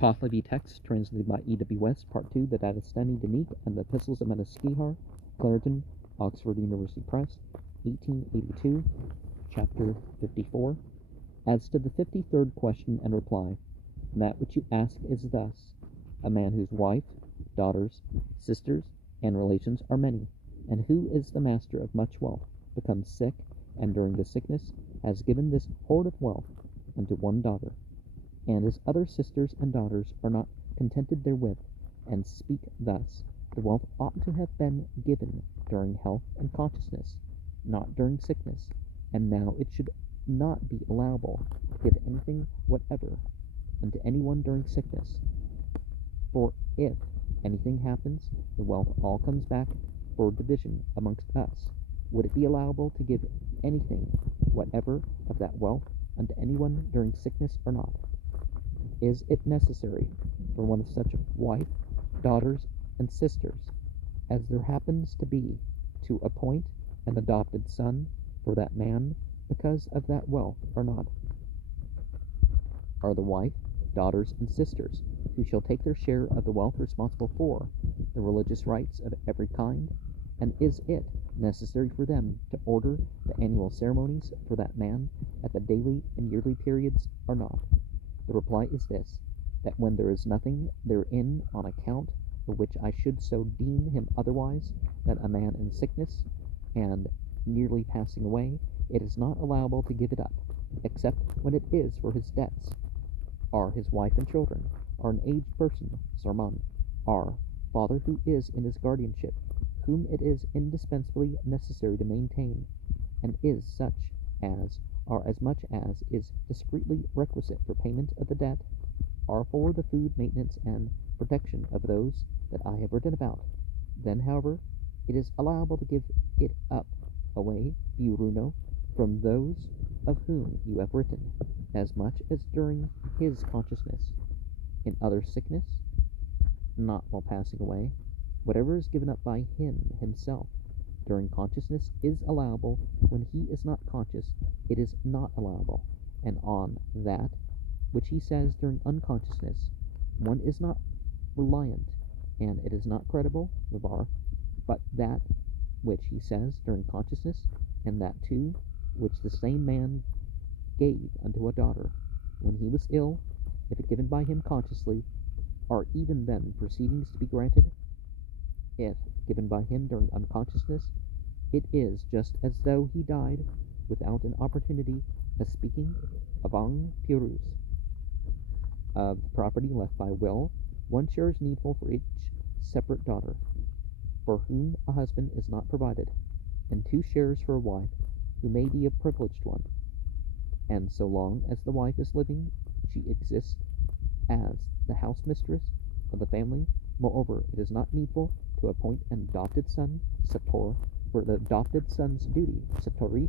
Pahlavi text, translated by E.W. West, Part 2, the Dadistani Dinik and the Epistles of Metaskihar, Clarendon, Oxford University Press, 1882, Chapter 54. As to the 53rd question and reply, that which you ask is thus: a man whose wife, daughters, sisters, and relations are many, and who is the master of much wealth, becomes sick, and during the sickness has given this hoard of wealth unto one daughter, and his other sisters and daughters are not contented therewith, and speak thus: the wealth ought to have been given during health and consciousness, not during sickness, and now it should not be allowable to give anything whatever unto anyone during sickness. For if anything happens, the wealth all comes back for division amongst us. Would it be allowable to give anything whatever of that wealth unto anyone during sickness or not? Is it necessary for one of such wife, daughters, and sisters as there happens to be to appoint an adopted son for that man because of that wealth or not? Are the wife, daughters, and sisters who shall take their share of the wealth responsible for the religious rites of every kind? And is it necessary for them to order the annual ceremonies for that man at the daily and yearly periods or not? The reply is this: that when there is nothing therein on account of which I should so deem him otherwise than a man in sickness and nearly passing away, it is not allowable to give it up, except when it is for his debts, are his wife and children, are an aged person, Sarman, are father who is in his guardianship, whom it is indispensably necessary to maintain, and is such as are as much as is discreetly requisite for payment of the debt, are for the food, maintenance, and protection of those that I have written about. Then, however, it is allowable to give it up away, Biuruno, from those of whom you have written, as much as during his consciousness. In other sickness, not while passing away, whatever is given up by him himself during consciousness is allowable. When he is not conscious, it is not allowable, and on that which he says during unconsciousness, one is not reliant, and it is not credible, Vivar, but that which he says during consciousness, and that too which the same man gave unto a daughter when he was ill, if it given by him consciously, are even then proceedings to be granted. If given by him during unconsciousness, it is just as though he died without an opportunity of speaking avant purus. Of property left by will, one share is needful for each separate daughter, for whom a husband is not provided, and 2 shares for a wife, who may be a privileged one. And so long as the wife is living, she exists as the house mistress of the family. Moreover, it is not needful to appoint an adopted son, Sator, for the adopted son's duty, Satori,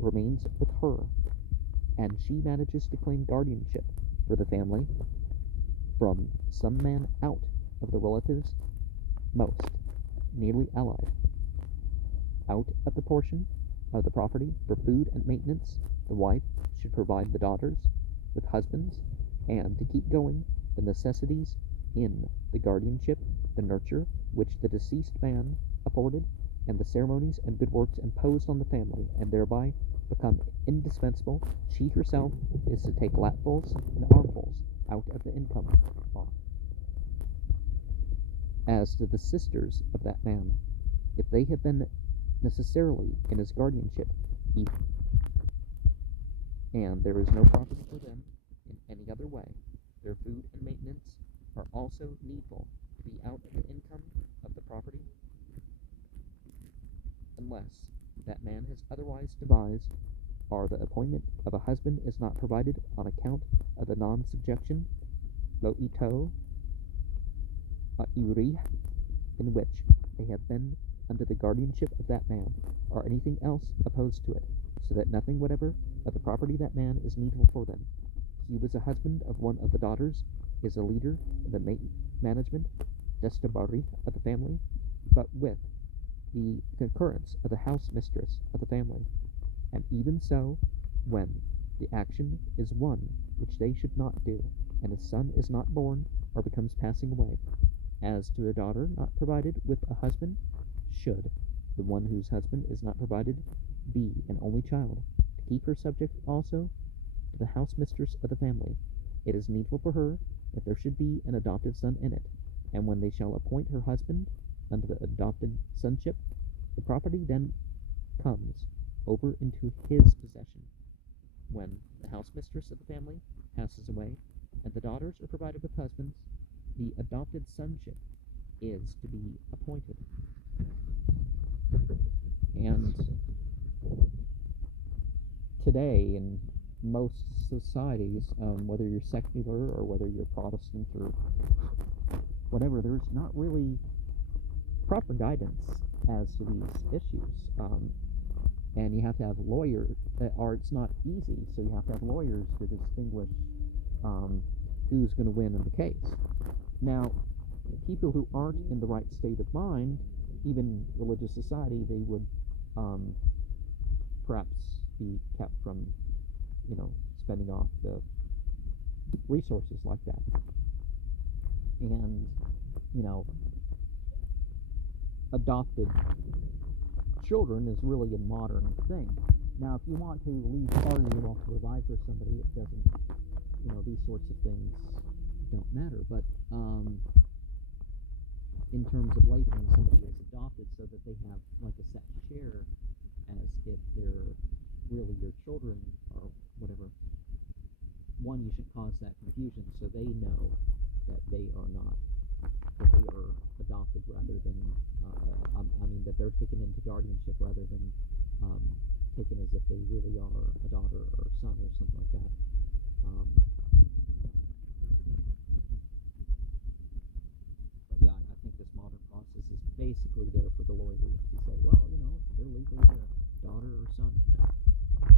remains with her, and she manages to claim guardianship for the family from some man out of the relatives most nearly allied. Out of the portion of the property for food and maintenance, the wife should provide the daughters with husbands, and to keep going the necessities in the guardianship, the nurture which the deceased man afforded, and the ceremonies and good works imposed on the family, and thereby become indispensable. She herself is to take lapfuls and armfuls out of the income. As to the sisters of that man, if they have been necessarily in his guardianship, and there is no property for them in any other way, their food and maintenance are also needful to be out of the income of the property, unless that man has otherwise devised, or the appointment of a husband is not provided on account of the non-subjection, lo ito, uri, in which they have been under the guardianship of that man, or anything else opposed to it, so that nothing whatever of the property that man is needful for them. He was a husband of one of the daughters, is a leader in the management, destabari, of the family, but with the concurrence of the house mistress of the family. And even so, when the action is one which they should not do, and a son is not born or becomes passing away. As to a daughter not provided with a husband, should the one whose husband is not provided be an only child, to keep her subject also to the house mistress of the family, it is needful for her that there should be an adopted son in it, and when they shall appoint her husband unto the adopted sonship, the property then comes over into his possession. When the house mistress of the family passes away, and the daughters are provided with husbands, the adopted sonship is to be appointed. And today, in most societies, whether you're secular or whether you're Protestant or whatever, there's not really proper guidance as to these issues. And you have to have lawyers, or it's not easy, so you have to have lawyers to distinguish who's going to win in the case. Now, people who aren't in the right state of mind, even religious society, they would perhaps be kept from, spending off the resources like that. And, adopted children is really a modern thing. Now, if you want to leave part of your wealth to provide for somebody, it doesn't, these sorts of things don't matter. But in terms of labeling somebody as adopted so that they have like a set share as if they're really your children or whatever, one, you should cause that confusion so they know that they are not, that they are adopted rather than, that they're taken into guardianship rather than taken as if they really are a daughter or son or something like that. Yeah, I think this modern process is basically there for the lawyers to say, well, they're legally a daughter or son.